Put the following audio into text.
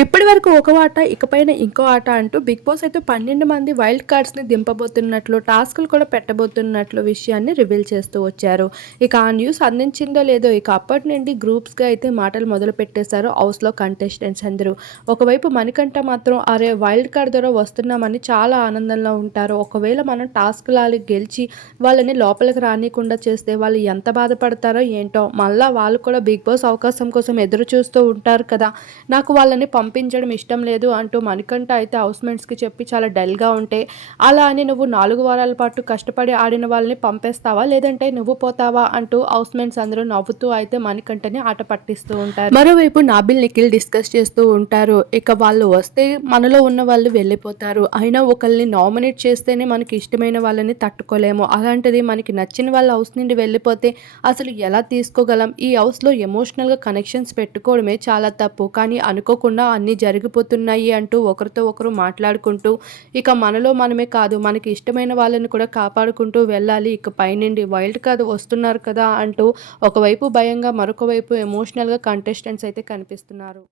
ఇప్పటి వరకు ఒక ఆట ఇకపైన ఇంకో ఆట అంటూ బిగ్ బాస్ అయితే పన్నెండు మంది వైల్డ్ కార్డ్స్ని దింపబోతున్నట్లు టాస్క్లు కూడా పెట్టబోతున్నట్లు విషయాన్ని రివీల్ చేస్తూ వచ్చారు. ఇక ఆ న్యూస్ అందించిందో లేదో ఇక అప్పటి నుండి గ్రూప్స్గా అయితే మాటలు మొదలు పెట్టేశారు హౌస్లో కంటెస్టెంట్స్ అందరూ. ఒకవైపు మణికంఠ మాత్రం అరే వైల్డ్ కార్డ్ ద్వారా వస్తున్నామని చాలా ఆనందంలో ఉంటారు. ఒకవేళ మనం టాస్క్లు గెలిచి వాళ్ళని లోపలికి రానికుండా చేస్తే వాళ్ళు ఎంత బాధపడతారో ఏంటో మళ్ళా వాళ్ళు కూడా బిగ్ బాస్ అవకాశం కోసం ఎదురు చూస్తూ ఉంటారు కదా. నాకు వాళ్ళని పంపించడం ఇష్టం లేదు అంటూ మణికంఠ అయితే హౌస్మేట్స్కి చెప్పి చాలా డల్గా ఉంటే అలా అని నువ్వు నాలుగు వారాల పాటు కష్టపడి ఆడిన వాళ్ళని పంపేస్తావా? లేదంటే నువ్వు పోతావా? అంటూ హౌస్మేట్స్ అందరూ నవ్వుతూ అయితే మణికంఠని ఆట పట్టిస్తూ ఉంటారు. మరోవైపు నాబిల్ నిఖిల్ డిస్కస్ చేస్తూ ఉంటారు. ఇక వాళ్ళు వస్తే మనలో ఉన్న వాళ్ళు వెళ్ళిపోతారు. అయినా ఒకరిని నామినేట్ చేస్తేనే మనకి ఇష్టమైన వాళ్ళని తట్టుకోలేము. అలాంటిది మనకి నచ్చిన వాళ్ళ హౌస్ నుండి వెళ్ళిపోతే అసలు ఎలా తీసుకోగలం? ఈ హౌస్లో ఎమోషనల్గా కనెక్షన్స్ పెట్టుకోవడమే చాలా తప్పు. కానీ అనుకోకుండా అన్నీ జరిగిపోతున్నాయి అంటూ ఒకరితో ఒకరు మాట్లాడుకుంటూ ఇక మనలో మనమే కాదు మనకి ఇష్టమైన వాళ్ళని కూడా కాపాడుకుంటూ వెళ్ళాలి. ఇక పైనుండి వైల్డ్ కార్డ్ వస్తున్నారు కదా అంటూ ఒకవైపు భయంగా మరొక వైపు ఎమోషనల్గా కంటెస్టెంట్స్ అయితే కనిపిస్తున్నారు.